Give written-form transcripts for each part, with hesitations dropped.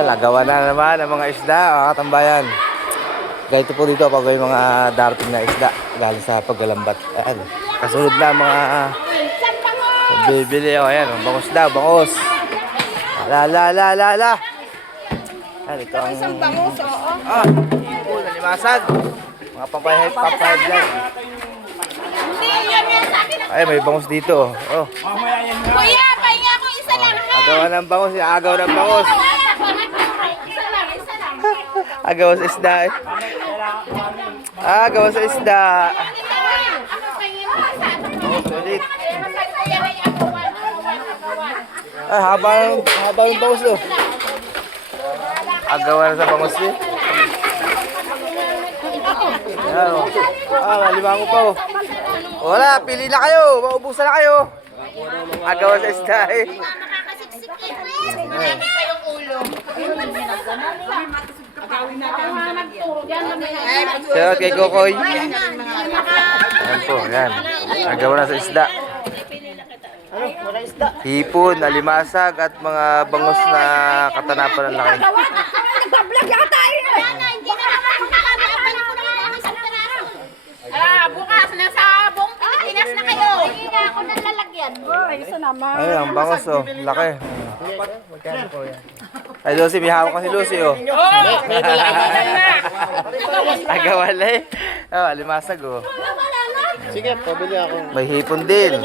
Lagawa na naman ang mga isda, mga katambayan. Ganito po dito pag may mga darating na isda galing sa paglalambat. Ayan, kasunod na mga bibili. O, ayan, bangos daw, bangos. La. Ayan, ito ang... Isang bangus, oo. Ipon, nalimasag. Mga papayag dyan. Hindi, yun yan sa akin. Ay, may bangos dito. Oh. Kuya, pahinga ko isa lang. Agawan ng bangos, agaw ng bangos. Isa lang. Agaw sa isda. Agaw sa isda. Oh, sulit. Ay, haba ng bangos do. Agawan sa bangos din. Lima ko pa oh. Wala, pili na kayo. Maubusan na kayo. Agawan sa isda eh. Shoutout kay Kokoy. Ayan po, yan. Agawan na sa isda. Hipon, alimasag at mga bangos na katanapan ng laki. Nagbablog yata eh. Bukas na sa buong Pilipinas na kayo. Hindi na ako nalalagyan. Isa naman. Ayun, ang bangos oh, laki. Ay, Lucy, may hawak ka si Lucy oh. Agawan na eh. Oh, alimasag oh. Sige, pabili ako. May hipon din.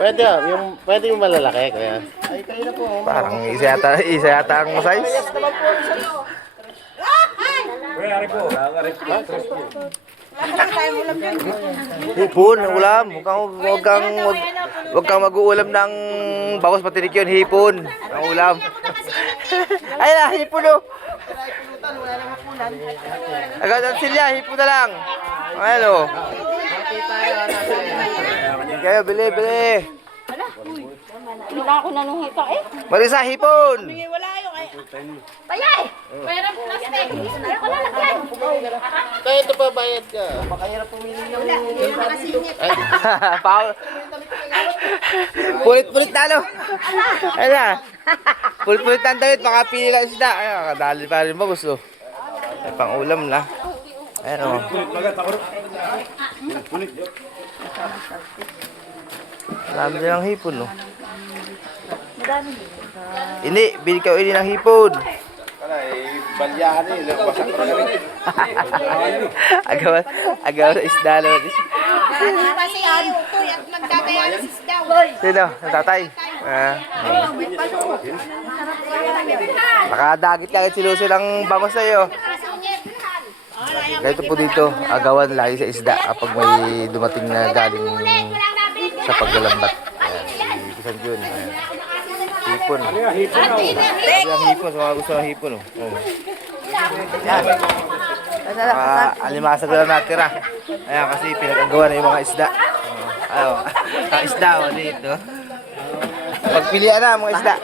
Pwede yung malalaki, kuya. Parang isa yata ang size. Hipon, ulam. Huwag kang mag-uulam ng bangos patinik yun. Hipon, ang ulam. Ay na, hipon oh. Agad ang silya, hipon na lang. Ayan oh. Kayo, bili. Wala ako nanuhita eh. Marisa, hipon. Wala yung ay. Tayay! Pwera plastic. Hindi ko lalagyan. Kaya ito pa bayad ka. Paul. Pulit talo. Ayun na. Pulit ang damit, makapili lang isda. Ayun, kadali pa rin ba gusto? Ay, pang ulam na. Ayun o. Marami din ang hipon o. Ini, bili ka ini ng hipon. Balyahan eh. Basak na kami. Agaw sa isda naman. Kasi ano, tuy at magdadialysis daw. Sino? Ang tatay? Nakadagit kagad si Lucy ng bangos sa'yo. Ganito po dito, agawan lagi sa isda kapag may dumating na galing sa paglalambat. Ayan, ibisan yun. Ayan. Hipon. Sabi ang hipon, sa mga gusto ng hipon. Ayan. Alimasag lang natira. Ayan, kasi pinag-agawa na yung mga isda. Ayan, ang isda dito. Pagpilian na mga isda.